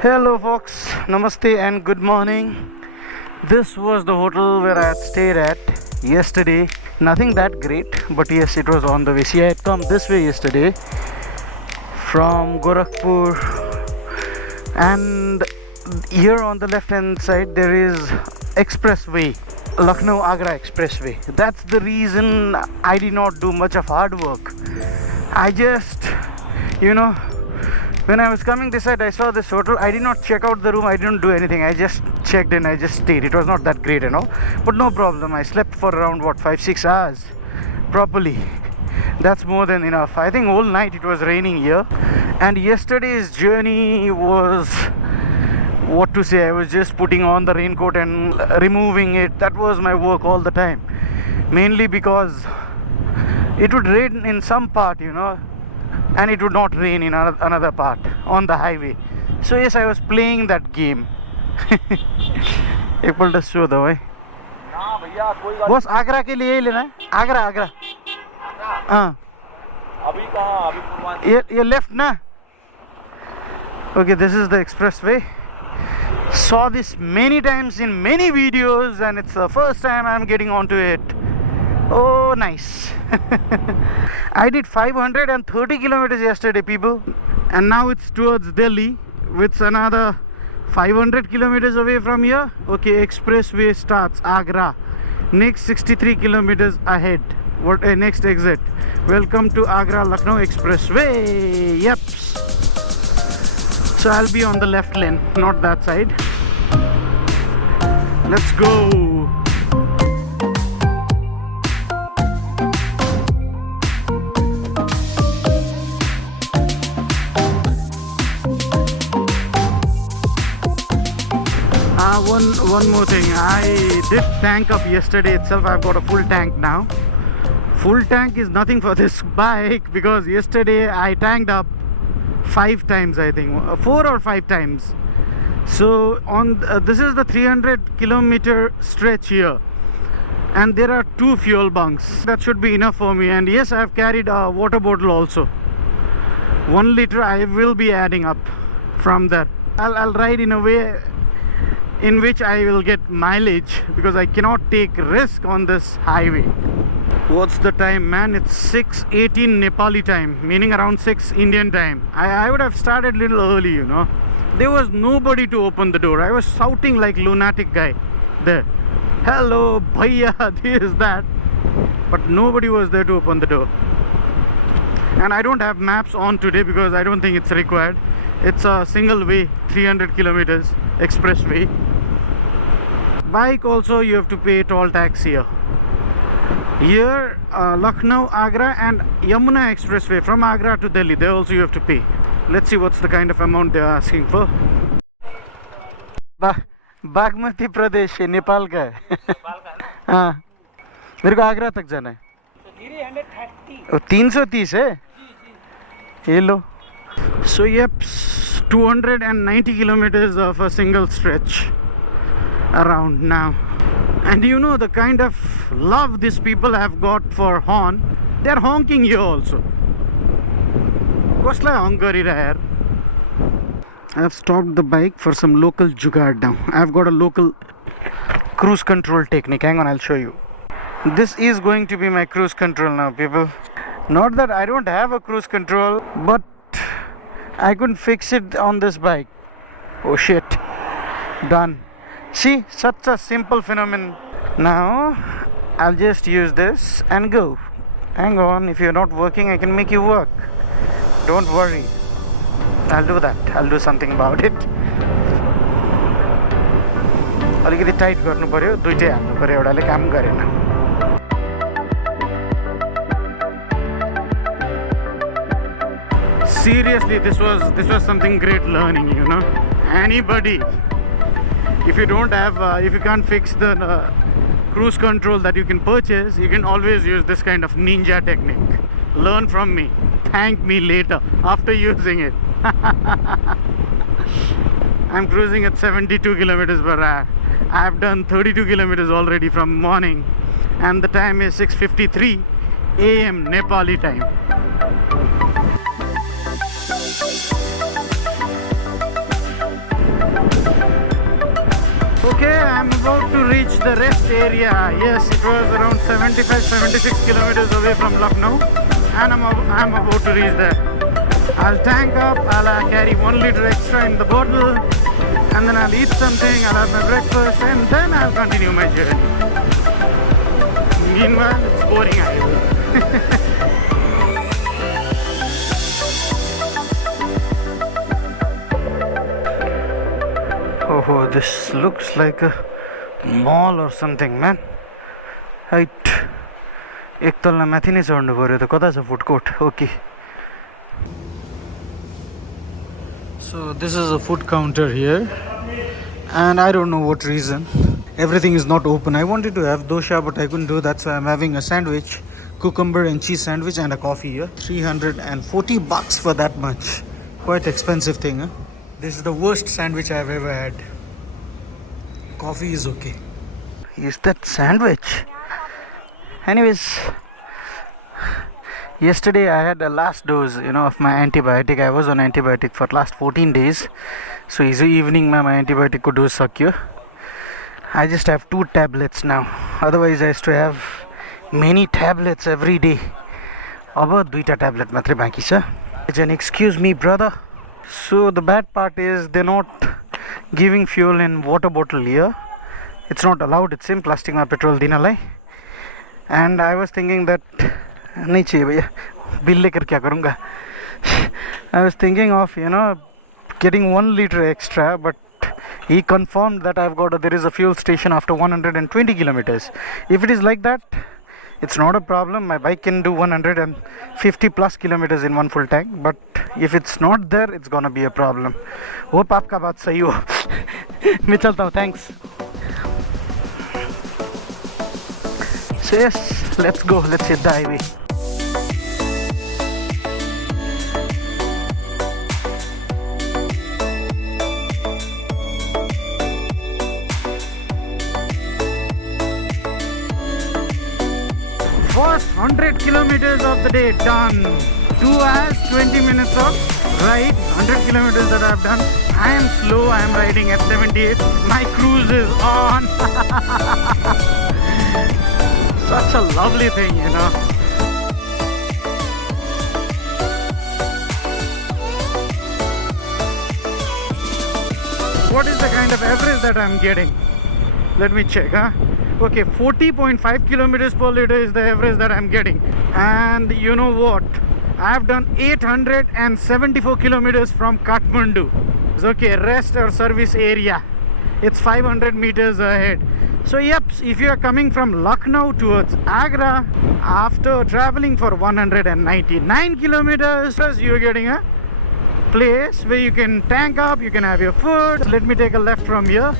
Hello folks, namaste and good morning. This was the hotel where I had stayed at yesterday. Nothing that great, but yes, it was on the way. See, I had come this way yesterday from Gorakhpur, and here on the left hand side there is expressway, Lucknow Agra expressway. That's the reason I did not do much of hard work. I just, when I was coming this side, I saw this hotel. I did not check out the room. I didn't do anything. I just checked in. I just stayed. It was not that great, but no problem. I slept for around 5-6 hours properly. That's more than enough. I think all night it was raining here, and yesterday's journey was, what to say, I was just putting on the raincoat and removing it. That was my work all the time, mainly because it would rain in some part, and it would not rain in another part on the highway. So yes, I was playing that game. एक पल्ट show दो भाई बस आगरा के लिए ही लेना है. आगरा हाँ अभी कहाँ अभी पूर्वांचल ये लेफ्ट ना. Okay, this is the expressway. Saw this many times in many videos, and it's the first time I'm getting onto it. Oh, nice. I did 530 kilometers yesterday, people, and now it's towards Delhi, which another 500 kilometers away from here. Okay, expressway starts Agra. Next 63 kilometers ahead. What next exit? Welcome to Agra Lucknow Expressway. Yep. So I'll be on the left lane, not that side. Let's go. One more thing, I did tank up yesterday itself. I've got a full tank now. Full tank is nothing for this bike, because yesterday I tanked up 5 times, I think 4 or 5 times. So on this is the 300 kilometer stretch here, and there are 2 fuel bunks. That should be enough for me. And yes, I have carried a water bottle also. 1 liter I will be adding up from that. I'll ride in a way in which I will get mileage, because I cannot take risk on this highway. What's the time, man? It's 6:18 Nepali time, meaning around 6 Indian time. I would have started a little early, There was nobody to open the door. I was shouting like lunatic guy there. Hello, bhaiya, this, that. But nobody was there to open the door. And I don't have maps on today because I don't think it's required. It's a single way, 300 kilometers expressway. Bike also you have to pay toll tax here. Here, Lucknow, Agra and Yamuna Expressway from Agra to Delhi, there also you have to pay. Let's see what's the kind of amount they are asking for. Bagmati प्रदेश है, नेपाल का है. हाँ, मेरे को आगरा तक जाना है. 330 है. ये लो. So yep, 290 kilometers of a single stretch around now. And the kind of love these people have got for horn. They're honking here also. Kosla honk garira yaar. I've stopped the bike for some local jugaad now. I've got a local cruise control technique. Hang on, I'll show you. This is going to be my cruise control now, people. Not that I don't have a cruise control, but I couldn't fix it on this bike. Oh shit. Done. See, such a simple phenomenon. Now I'll just use this and go. Hang on, if you're not working, I can make you work. Don't worry. I'll do that. I'll do something about it. अलिकति tight गर्नु पर्यो, दुईटै हाल्नु पर्यो, एउटाले काम गरेन. Seriously, this was something great learning, Anybody, if you don't have, if you can't fix the cruise control that you can purchase, you can always use this kind of ninja technique. Learn from me. Thank me later after using it. I'm cruising at 72 kilometers per hour. I've done 32 kilometers already from morning, and the time is 6:53 a.m. Nepali time. Okay, I'm about to reach the rest area. Yes, it was around 75-76 kilometers away from Lucknow, and I'm about to reach there. I'll tank up, I'll carry 1 liter extra in the bottle, and then I'll eat something, I'll have my breakfast, and then I'll continue my journey. Meanwhile, it's boring, I will. Oh, this looks like a mall or something, man. Right. एक तल्ला माथि नै चढ्नु पर्यो त कता छ food court okay So this is a food counter here, and I don't know what reason everything is not open. I wanted to have dosha but I couldn't do that, so I'm having a sandwich, cucumber and cheese sandwich, and a coffee here. $340 for that much. Quite expensive thing, huh? This is the worst sandwich I've ever had. Coffee is okay. Is that sandwich? Anyways, yesterday I had the last dose, of my antibiotic. I was on antibiotic for last 14 days. So evening my antibiotic ko dose sakyo. I just have 2 tablets now. Otherwise I used to have many tablets every day. Aba 2 tablet matre baki cha. Excuse me, brother. So the bad part is they're not giving fuel in water bottle here. It's not allowed. It's in plastic ma petrol dinalai. And I was thinking that nahi chahiye bhaiya, bill lekar kya karunga. I was thinking of getting 1 liter extra, but he confirmed that there is a fuel station after 120 kilometers. If it is like that, it's not a problem. My bike can do 150 plus kilometers in one full tank, but if it's not there, it's gonna be a problem. Hope aapka baat sahi ho. Main chalta hu, thanks. So yes, let's go. Let's hit the highway. First 100 kilometers of the day done. 2 hours, 20 minutes of ride. 100 kilometers that I've done. I am slow. I am riding at 78. My cruise is on. Such a lovely thing, What is the kind of average that I'm getting? Let me check, Okay, 40.5 kilometers per liter is the average that I'm getting. And you know what? I've done 874 kilometers from Kathmandu. It's okay, rest or service area. It's 500 meters ahead. So yep, if you are coming from Lucknow towards Agra, after traveling for 199 kilometers, you're getting a place where you can tank up, you can have your food. Let me take a left from here.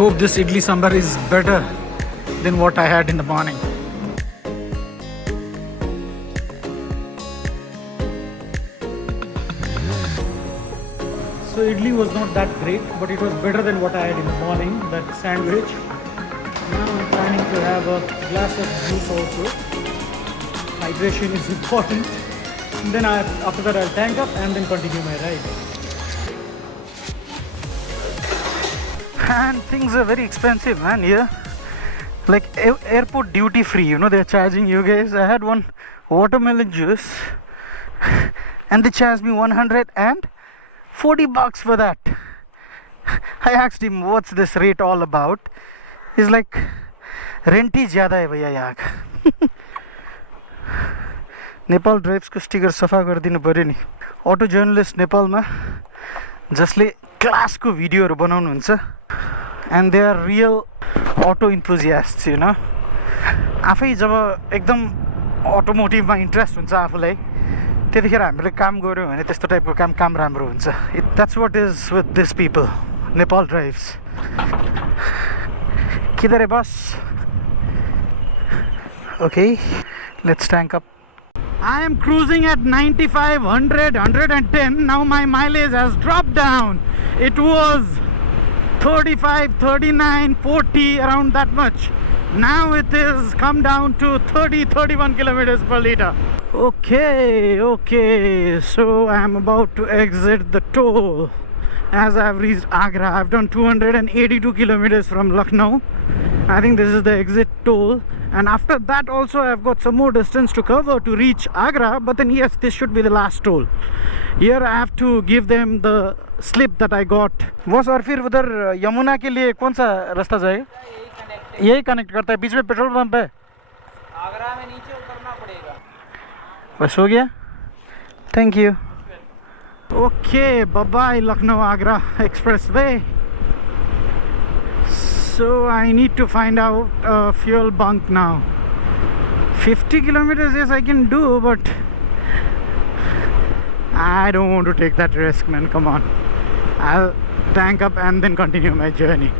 Hope this idli sambar is better than what I had in the morning. So idli was not that great, but it was better than what I had in the morning, that sandwich. Now I'm planning to have a glass of juice also. Hydration is important. And then after that I'll tank up and then continue my ride. And things are very expensive, man, here. Like airport duty free, they're charging you guys. I had one watermelon juice and they charged me $140 for that. I asked him, what's this rate all about? He's like, rent hi zyada hai bhaiya yahan ka. Nepal drives ko sticker safa gardinu paryo ni. Auto journalist Nepal ma jasle class ko video haru banaunu huncha. And they are real auto enthusiasts, आफै जब एकदम अटोमोटिभमा interest हुन्छ आफूलाई त्यतिखेर हामीले काम गर्यौं भने त्यस्तो टाइपको काम राम्रो हुन्छ. That's what is with these people. Nepal drives. किधर है बस? Okay, let's tank up. I am cruising at 95, 100, 110. Now my mileage has dropped down. It was 35, 39, 40, around that much. Now it is come down to 30, 31 kilometers per liter. Okay, so I am about to exit the toll. as I've reached Agra. I've done 282 kilometers from Lucknow. I think this is the exit toll, and after that also I've got some more distance to cover to reach Agra, but then yes, this should be the last toll. Here I have to give them the slip that I got. बस और फिर उधर यमुना के लिए कौन सा रास्ता जाएगा? यही कनेक्ट करता है, बीच में पेट्रोल पंप है. आगरा में नीचे उतरना पड़ेगा. बस हो गया. Thank you. Okay, bye bye Lucknow Agra Expressway. So I need to find out a fuel bunk now. 50 kilometers, yes, I can do, but I don't want to take that risk, man. Come on, I'll tank up and then continue my journey.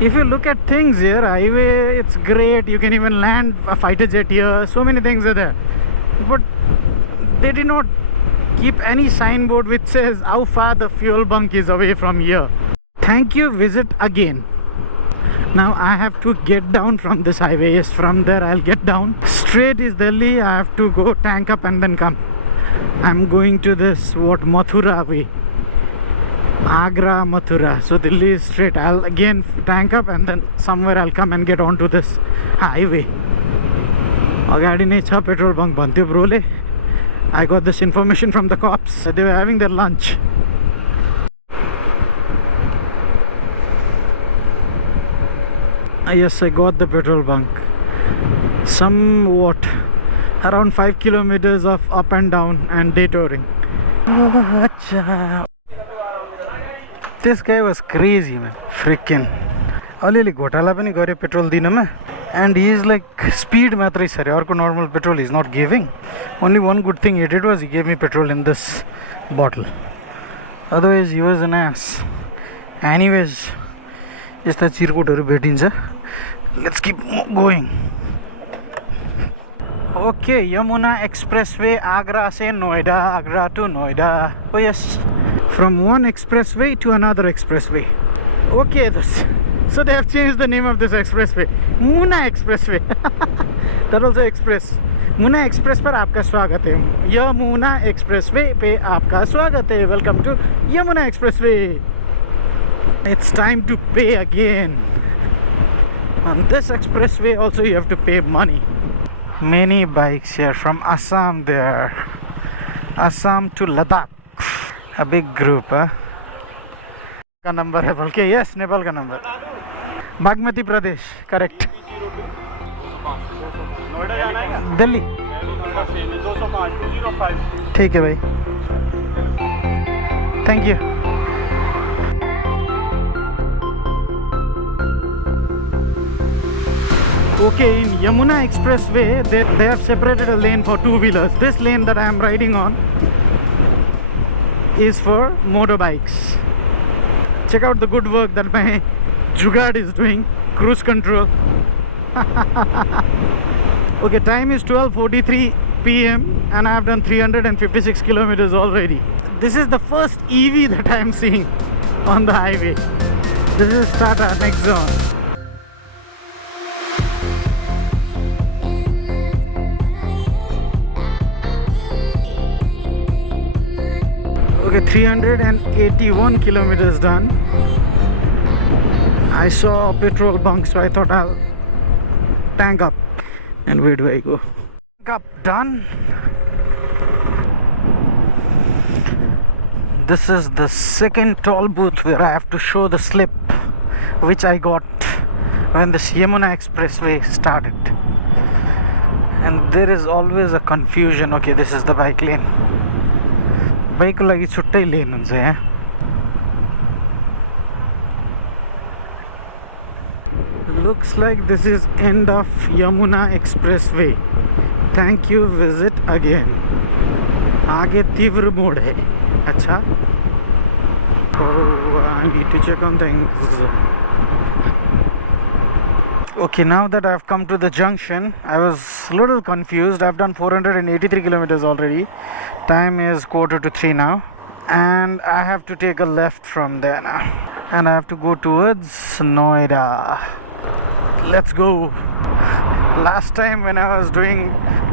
If you look at things here, highway, it's great. You can even land a fighter jet here. So many things are there, but they did not keep any signboard which says how far the fuel bunk is away from here. Thank you, visit again. Now I have to get down from this highway. Yes, from there I'll get down. Straight is Delhi. I have to go tank up and then come. I'm going to this Mathura way. Agra, Mathura. So Delhi is straight. I'll again tank up and then somewhere I'll come and get onto this highway. Agadi nahi cha petrol bunk bhantyo brole. I got this information from the cops. They were having their lunch. Yes, I got the petrol bunk. Somewhat around 5 kilometers of up and down and detouring. This guy was crazy, man. Freaking. अलिअलि घोटाला पनि गर्यो petrol दिनमा. And he is like speed matrai sare. Orko normal petrol is not giving. Only one good thing he did was he gave me petrol in this bottle. Otherwise he was an ass. Anyways, यस्ता चिरकुटहरु भेटिन्छ. Let's keep going. Okay, Yamuna Expressway, Agra se Noida, Agra to Noida. Oh yes, from one expressway to another expressway. Okay, so they have changed the name of this expressway. Muna Expressway. That also express. Muna Express पर आपका स्वागत है. Yamuna Expressway पे आपका स्वागत है. Welcome to Yamuna Expressway. It's time to pay again. On this expressway also you have to pay money. Many bikes here from Assam there. Assam to Ladakh. A big group, huh? का number है बल्कि yes Nepal का number. Bagmati प्रदेश correct. Noida जाना है क्या? दिल्ली. 205 205. ठीक है भाई. Thank you. Okay, in Yamuna Expressway, they have separated a lane for two-wheelers. This lane that I am riding on is for motorbikes. Check out the good work that my Jugaad is doing. Cruise control. Okay, time is 12:43 p.m. and I have done 356 kilometers already. This is the first EV that I am seeing on the highway. This is Tata Nexon. Okay, 381 kilometers done. I saw a petrol bunk, so I thought I'll tank up. And where do I go? Tank up, done. This is the second toll booth where I have to show the slip which I got when the Yamuna Expressway started. And there is always a confusion. Okay, this is the bike lane. Bike लागि छुट्टै लेन हुन्छ यहाँ. Looks like this is end of Yamuna Expressway. Thank you, visit again. आगे तीव्र मोड़ है. अच्छा. Oh, I need to check on things. Okay, now that I've come to the junction, I was a little confused. I've done 483 kilometers already. Time is 2:45 now. And I have to take a left from there now. And I have to go towards Noida. Let's go. Last time when I was doing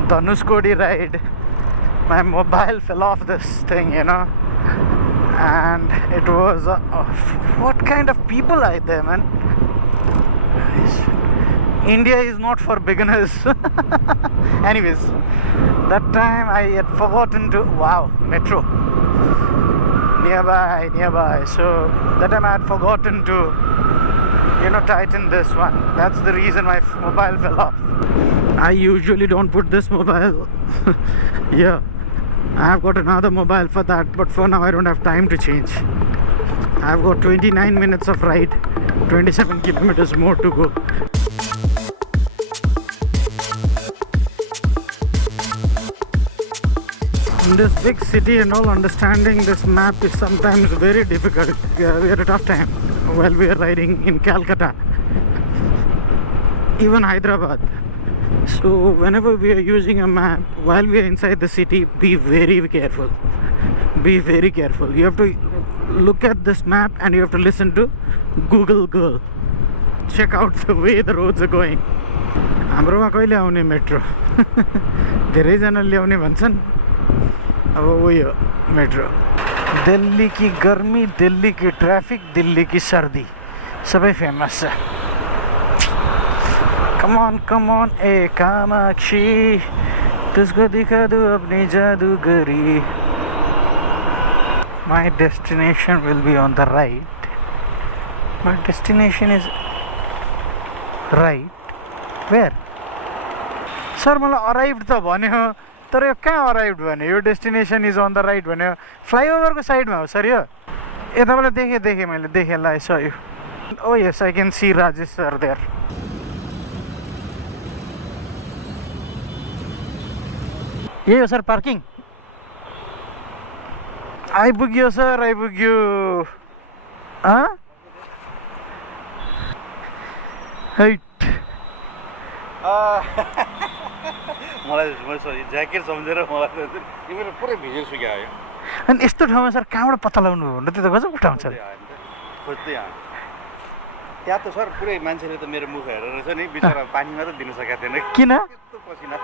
the Dhanushkodi ride, my mobile fell off this thing, you know. and it was what kind of people are there, man? India is not for beginners. Anyways, that time I had forgotten to, wow, metro nearby, so that time I had forgotten to, you know, tighten this one. That's the reason my mobile fell off. I usually don't put this mobile yeah, I have got another mobile for that, but for now I don't have time to change. I've got 29 minutes of ride, 27 kilometers more to go. In this big city and all, understanding this map is sometimes very difficult. We had a tough time while we were riding in Calcutta, even Hyderabad. So whenever we are using a map while we are inside the city, be very careful. Be very careful. You have to look at this map and you have to listen to Google Girl. Check out the way the roads are going. हाम्रोमा कहिले आउने metro धेरैजना ल्याउने भन्छन् अब उयो metro Delhi की गर्मी दिल्ली की ट्रैफिक दिल्ली की सर्दी सबै फेमस छ कम ऑन ए कामाक्षी तुझको दिखा दूँ अपनी जादूगरी my destination will be on the right. My destination is right. Where? Sir, मलाई arrived त भन्यो तर यो कहाँ arrived भन्यो यो destination is on the right भन्यो फ्लाइओभर को साइडमा हो सर यो ए तपाईलाई देखेँ मैले देखेँ ल सो यो oh yes I can see Rajesh sir there. यही हो सर पार्किङ आइपुग्यो सर आइपुग्यो हैट मलाई ज्याकेट सम्झेर मलाई तिमीले पुरै भिजेर सुकायो अनि यस्तो ठाउँमा सर कहाँबाट पत्ता लगाउनु हो भने त्यो त गजब ठाउँ छ खोज्दै त्यहाँ त सर पुरै मान्छेले त मेरो मुख हेरेर चाहिँ नि बिचरा पानी मात्र दिन सकेको थिएन किन त्यस्तो पसिना